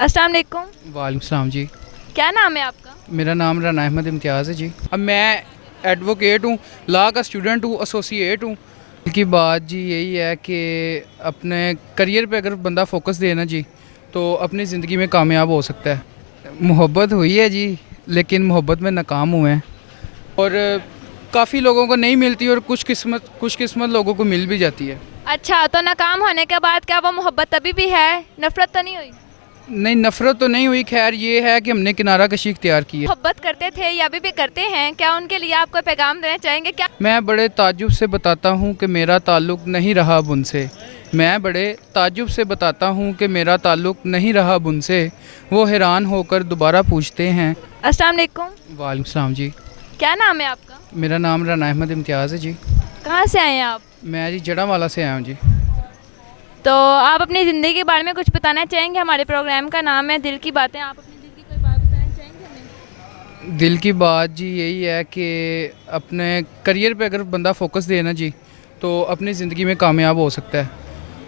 अस्सलाम वालेकुम। वालेकुम सलाम जी। क्या नाम है आपका? मेरा नाम राना अहमद इम्तियाज़ है जी। अब मैं एडवोकेट हूँ, लॉ का स्टूडेंट हूँ, एसोसिएट हूँ। दिल की बात जी यही है कि अपने करियर पे अगर बंदा फोकस दे ना जी तो अपनी ज़िंदगी में कामयाब हो सकता है। मोहब्बत हुई है जी, लेकिन मोहब्बत में नाकाम हुए हैं और काफ़ी लोगों को नहीं मिलती और कुछ किस्मत लोगों को मिल भी जाती है। अच्छा, तो नाकाम होने के बाद क्या वो मोहब्बत तभी भी है? नफरत तो नहीं हुई? नहीं, नफ़रत तो नहीं हुई। खैर ये है कि हमने किनारा कशी इख्तियार की है। मोहब्बत करते थे या अभी भी करते हैं, क्या उनके लिए आप कोई पैगाम देना चाहेंगे क्या? मैं बड़े ताज्जुब से बताता हूँ कि मेरा ताल्लुक़ नहीं रहा अब उनसे। मैं बड़े ताज्जुब से बताता हूँ कि मेरा ताल्लुक़ नहीं रहा अब उनसे। वो हैरान होकर दोबारा पूछते हैं। अस्सलाम वालेकुम। वालेकुम सलाम जी। क्या नाम है आपका? मेरा नाम राना अहमद इम्तियाज़ है जी। कहाँ से आए हैं आप? मैं जी जड़ांवाला से आया हूँ जी। तो आप अपनी ज़िंदगी के बारे में कुछ बताना चाहेंगे? हमारे प्रोग्राम का नाम है दिल की बातें। आप अपनी दिल की कोई बात बताना चाहेंगे हमें? दिल की बात जी यही है कि अपने करियर पे अगर बंदा फोकस दे ना जी तो अपनी ज़िंदगी में कामयाब हो सकता है।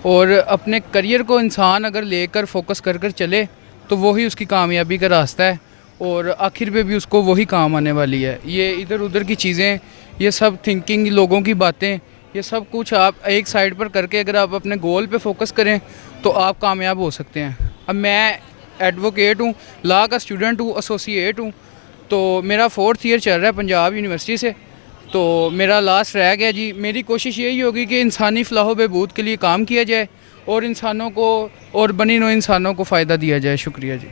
और अपने करियर को इंसान अगर लेकर फोकस कर कर चले तो वही उसकी कामयाबी का रास्ता है और आखिर पे भी उसको वही काम आने वाली है। ये इधर उधर की चीज़ें, ये सब थिंकिंग लोगों की बातें, ये सब कुछ आप एक साइड पर करके अगर आप अपने गोल पे फोकस करें तो आप कामयाब हो सकते हैं। अब मैं एडवोकेट हूँ, लॉ का स्टूडेंट हूँ, एसोसिएट हूँ। तो मेरा 4th ईयर चल रहा है पंजाब यूनिवर्सिटी से। तो मेरा लास्ट रह गया जी। मेरी कोशिश यही होगी कि इंसानी फलाह बहबूद के लिए काम किया जाए और इंसानों को और बनी नौ इंसानों को फ़ायदा दिया जाए। शुक्रिया जी।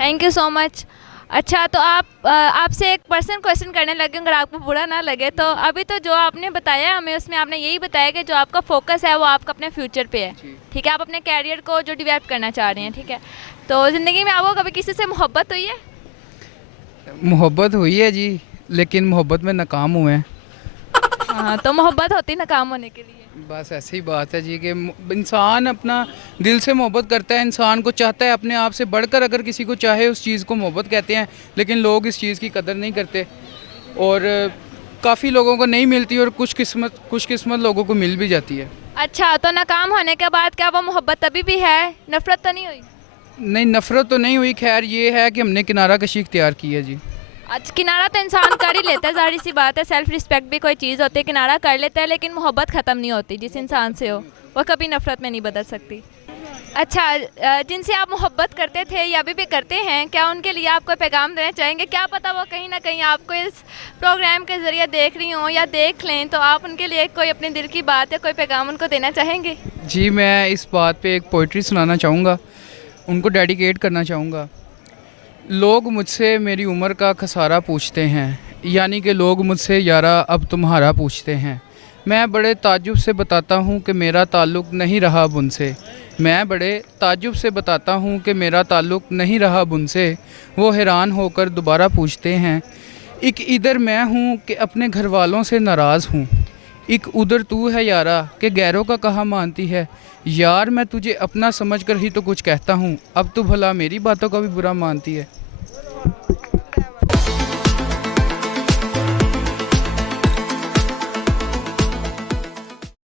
Thank you so much. अच्छा, तो आपसे एक पर्सनल क्वेश्चन करने लगे, अगर आपको बुरा ना लगे तो। अभी तो जो आपने बताया हमें, उसमें आपने यही बताया कि जो आपका फोकस है वो आपका अपने फ्यूचर पे है। ठीक है, आप अपने कैरियर को जो डेवलप करना चाह रहे हैं, ठीक है। तो ज़िंदगी में आपको कभी किसी से मोहब्बत हुई है? मोहब्बत हुई है जी, लेकिन मोहब्बत में नाकाम हुए हैं। हाँ, तो मोहब्बत होती ना काम होने के लिए। बस ऐसी ही बात है जी कि इंसान अपना दिल से मोहब्बत करता है, इंसान को चाहता है अपने आप से बढ़कर अगर किसी को चाहे उस चीज़ को मोहब्बत कहते हैं। लेकिन लोग इस चीज़ की कदर नहीं करते और काफ़ी लोगों को नहीं मिलती और कुछ किस्मत लोगों को मिल भी जाती है। अच्छा, तो नाकाम होने के बाद क्या वो मोहब्बत तभी भी है? नफरत तो नहीं हुई? नहीं, नफ़रत तो नहीं हुई। खैर ये है कि हमने किनारा कशी इख्तियार की है जी। आज किनारा तो इंसान कर ही लेता है, ज़ाहिर सी बात है। सेल्फ रिस्पेक्ट भी कोई चीज़ होती है, किनारा कर लेता है। लेकिन मोहब्बत ख़त्म नहीं होती जिस इंसान से हो, वो कभी नफरत में नहीं बदल सकती। अच्छा, जिनसे आप मोहब्बत करते थे या अभी भी करते हैं, क्या उनके लिए आप कोई पैगाम देना चाहेंगे? क्या पता वो कहीं ना कहीं आपको इस प्रोग्राम के ज़रिए देख रही हों या देख लें, तो आप उनके लिए कोई अपने दिल की बात या कोई पैगाम उनको देना चाहेंगे? जी मैं इस बात पे एक पोइट्री सुनाना चाहूँगा, उनको डेडिकेट करना चाहूँगा। लोग मुझसे मेरी उम्र का खसारा पूछते हैं, यानी कि लोग मुझसे यारा अब तुम्हारा पूछते हैं। मैं बड़े ताज्जुब से बताता हूँ कि मेरा ताल्लुक़ नहीं रहा अब उनसे। मैं बड़े ताज्जुब से बताता हूँ कि मेरा ताल्लुक़ नहीं रहा अब उनसे। वो हैरान होकर दोबारा पूछते हैं। एक इधर मैं हूँ कि अपने घर वालों से नाराज़ हूँ, एक उधर तू है यारा कि गैरों का कहा मानती है। यार मैं तुझे अपना समझकर ही तो कुछ कहता हूँ, अब तो भला मेरी बातों का भी बुरा मानती है।